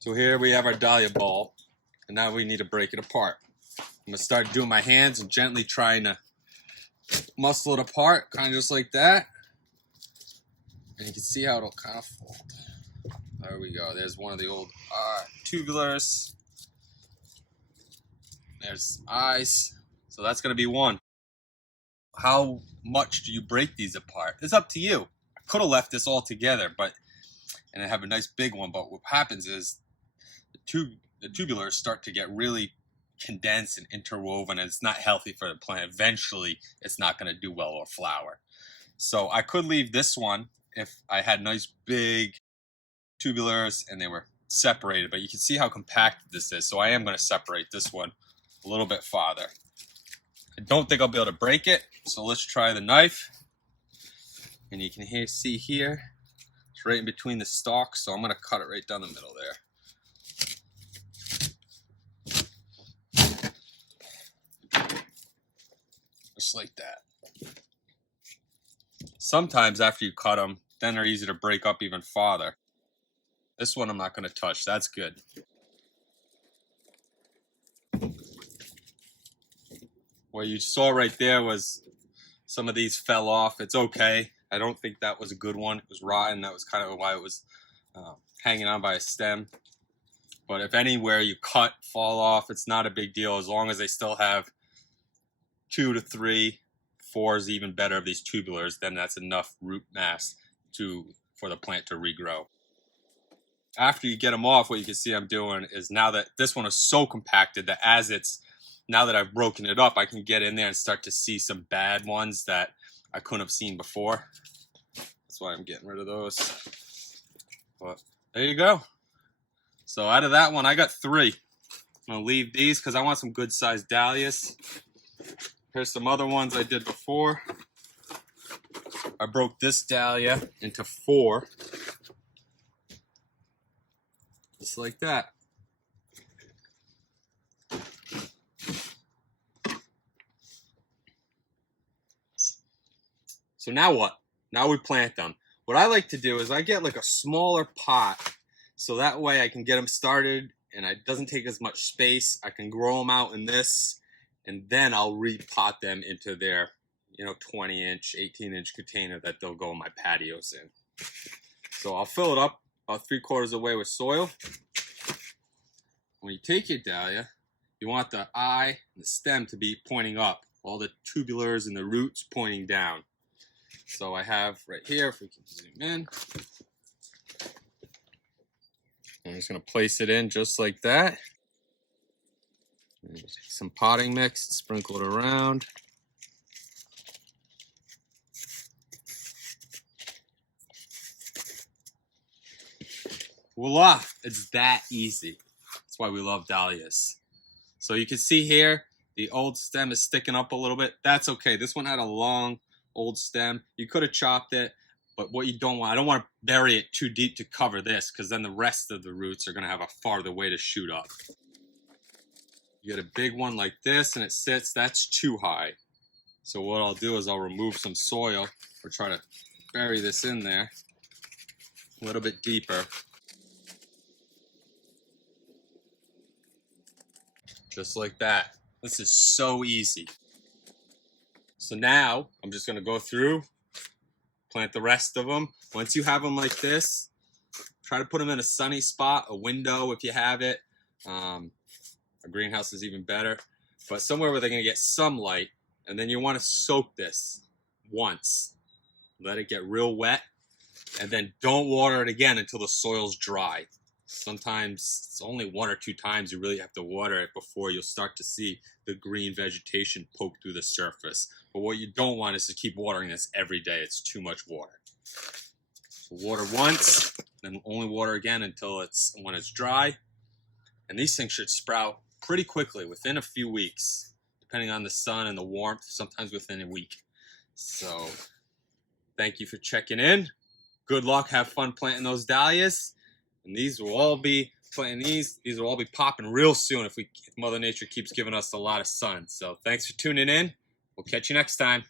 So here we have our dahlia ball, and now we need to break it apart. I'm gonna start doing my hands and gently trying to muscle it apart, kind of just like that. And you can see how it'll kind of fold. There we go. There's one of the old tubulars. There's some eyes. So that's gonna be one. How much do you break these apart? It's up to you. I could have left this all together, and I have a nice big one. But what happens is the tubulars start to get really condensed and interwoven, and it's not healthy for the plant. Eventually, it's not going to do well or flower. So I could leave this one if I had nice big tubulars and they were separated. But you can see how compacted this is. So I am going to separate this one a little bit farther. I don't think I'll be able to break it. So let's try the knife. And you can see here, it's right in between the stalks. So I'm going to cut it right down the middle there. Just like that. Sometimes after you cut them, then they're easy to break up even farther. This one I'm not going to touch. That's good. What you saw right there was some of these fell off. It's okay. I don't think that was a good one. It was rotten. That was kind of why it was hanging on by a stem. But if anywhere you cut, fall off, it's not a big deal as long as they still have 2 to 3, 4 is even better of these tubulars. Then that's enough root mass for the plant to regrow. After you get them off, what you can see I'm doing is, now that this one is so compacted that now that I've broken it up, I can get in there and start to see some bad ones that I couldn't have seen before. That's why I'm getting rid of those. But there you go. So out of that one, I got 3. I'm gonna leave these because I want some good sized dahlias. Here's some other ones I did before. I broke this dahlia into 4. Just like that. So now what? Now we plant them. What I like to do is I get like a smaller pot, so that way I can get them started and it doesn't take as much space. I can grow them out in this, and then I'll repot them into their 20-inch, 18-inch container that they'll go in my patios in. So I'll fill it up about 3/4 of the way with soil. When you take your dahlia, you want the eye and the stem to be pointing up, all the tubulars and the roots pointing down. So I have right here, if we can zoom in, I'm just going to place it in just like that. Take some potting mix, sprinkle it around. Voila! It's that easy. That's why we love dahlias. So you can see here, the old stem is sticking up a little bit. That's okay. This one had a long old stem. You could have chopped it, but what you don't want, I don't want to bury it too deep to cover this, because then the rest of the roots are going to have a farther way to shoot up. You get a big one like this and it sits, that's too high. So what I'll do is I'll remove some soil or try to bury this in there a little bit deeper. Just like that. This is so easy. So now I'm just going to go through, plant the rest of them. Once you have them like this, try to put them in a sunny spot, a window if you have it. A greenhouse is even better, but somewhere where they're going to get some light. And then you want to soak this once. Let it get real wet, and then don't water it again until the soil's dry. Sometimes it's only 1 or 2 times you really have to water it before you'll start to see the green vegetation poke through the surface. But what you don't want is to keep watering this every day. It's too much water. So water once, then only water again until when it's dry. And these things should sprout pretty quickly, within a few weeks, depending on the sun and the warmth, sometimes within a week. So thank you for checking in. Good luck. Have fun planting those dahlias. And these will all be these will all be popping real soon if Mother Nature keeps giving us a lot of sun. So thanks for tuning in. We'll catch you next time.